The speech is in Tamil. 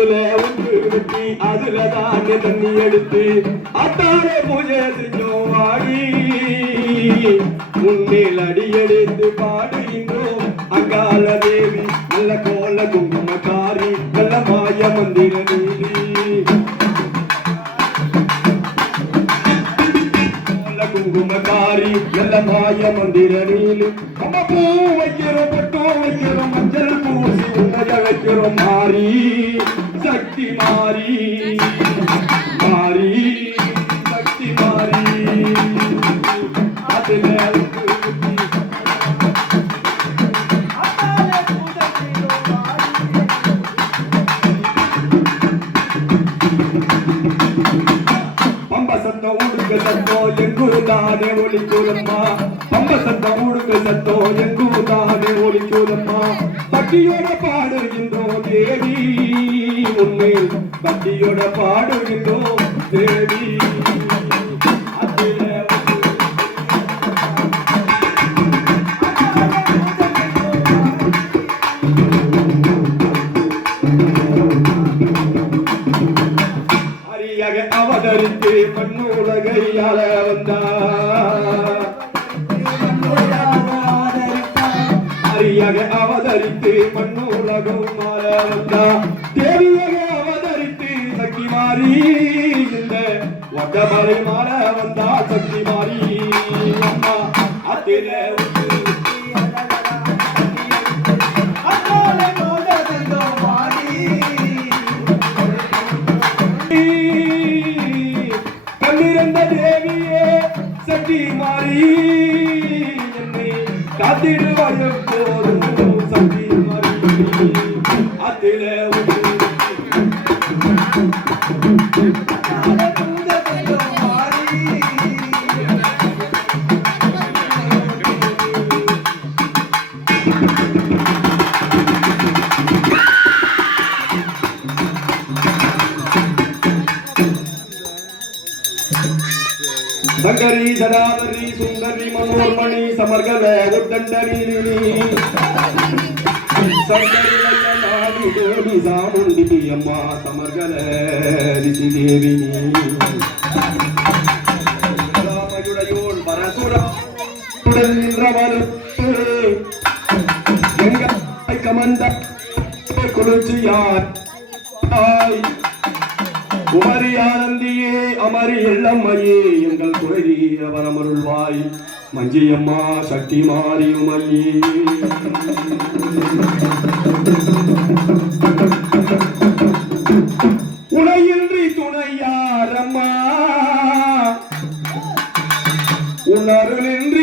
ஆத்துல ஒன்று வெட்டி அதுலதான் தண்ணி எடுத்து அத்தாரே பூஜை செஞ்சோம் ஆடி முன்னில் அடி எடுத்து பாடுகின்றோம் அங்கால தேவி நல்ல கோல குங்குமக்காரி நல்ல மாய மந்திர நீதி குங்குமக்காரி நல்ல மாய மந்திர நீலி நம்ம பூ வைக்கிறோம் பட்டோ வைக்கிறோம் மஞ்சள் பூசி உன்னைய வைக்கிறோம் மாறி சக்தி மாறி மாறி சக்தி மாறி அதுல சத்தம் எங்குதானே ஒலிக்குதம்மா பம்ப சத்தம் உடுங்க சத்தம் எங்குதானே ஒலிக்குதம்மா பட்டியோட பாடுகின்றோம் தேவி உண்மையில் பட்டியோட பாடுகின்றோம் தேவி அவதரித்து மண்ணுலகையால வந்தார் அரியாக அவதரித்து மண்ணுலகம் மாற வந்தார் தேவியாக அவதரித்து சக்தி மாறி இந்த வட்டமலை மாற வந்தா சக்தி மாறி அம்மா அத்தில சக்தி மாறி என்னை காத்திடுவாய் எப்போதும் சக்தி மாறி அதில சங்கரி சதாவரி சுந்தரி மனோர்மணி சமர்கல உத்தண்டரி சங்கரி தேவி சாமுண்டி அம்மா சமர்கல ரிஷி தேவி ராமயுடையோன் பரசுரம் நின்றவரு எங்க கமந்த குளிர்ச்சியார் குமரி ஆனந்தியே அமரி எல்லம்மையே எங்கள் குறைதீர வரமருள்வாய் மஞ்சியம்மா சக்தி மாறி உமையே உனையின்றி துணையாரம்மா உணர்வின்றி